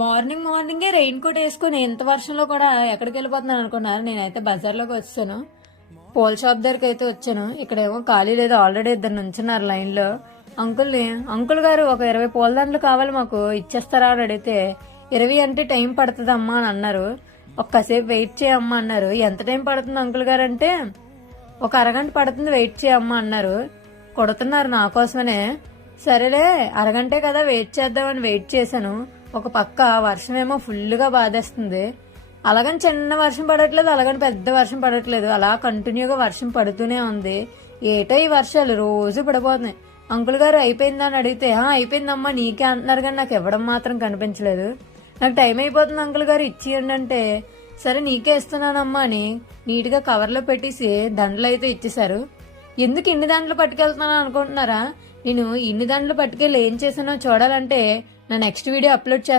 Morning మార్నింగే rain coat వేసుకుని ఇంత వర్షంలో కూడా ఎక్కడికి వెళ్ళిపోతున్నాను అనుకున్నారు. నేనైతే బజార్లోకి వచ్చాను, పూల షాప్ దగ్గరికి అయితే వచ్చాను. ఇక్కడేమో ఖాళీ లేదు, ఆల్రెడీ ఇద్దరు నుంచున్నారు లైన్ లో. అంకుల్ గారు ఒక 20 పూల దండలు కావాలి, మాకు ఇచ్చేస్తారా అని అడిగితే 20 అంటే టైం పడుతుంది అమ్మా అని అన్నారు. ఒక్కసేపు వెయిట్ చేయమ్మా అన్నారు. ఎంత టైం పడుతుంది అంకుల్ గారు అంటే ఒక అరగంట పడుతుంది, వెయిట్ చేయమ్మా అన్నారు. కొడుతున్నారు నా కోసమనే. సరేలే అరగంటే కదా వెయిట్ చేద్దామని వెయిట్ చేశాను. ఒక పక్క వర్షం ఏమో ఫుల్గా బాధేస్తుంది. అలాగని చిన్న వర్షం పడట్లేదు, అలాగని పెద్ద వర్షం పడట్లేదు, అలా కంటిన్యూగా వర్షం పడుతూనే ఉంది. ఏటో ఈ వర్షాలు రోజు పడిపోతున్నాయి. అంకుల్ గారు అయిపోయిందా అని అడిగితే అయిపోయిందమ్మా నీకే అంటున్నారు, కానీ నాకు ఇవ్వడం మాత్రం కనిపించలేదు. నాకు టైం అయిపోతుంది అంకుల్ గారు ఇచ్చేయండి అంటే సరే నీకే ఇస్తున్నానమ్మా అని నీట్గా కవర్లో పెట్టేసి దండలు అయితే ఇచ్చేశారు. ఎందుకు ఇన్ని దండలు పట్టుకెళ్తున్నాను అనుకుంటున్నారా? నేను ఇన్ని దండలు పట్టుకెళ్ళి ఏం చేశానో చూడాలంటే నా నెక్స్ట్ వీడియో అప్లోడ్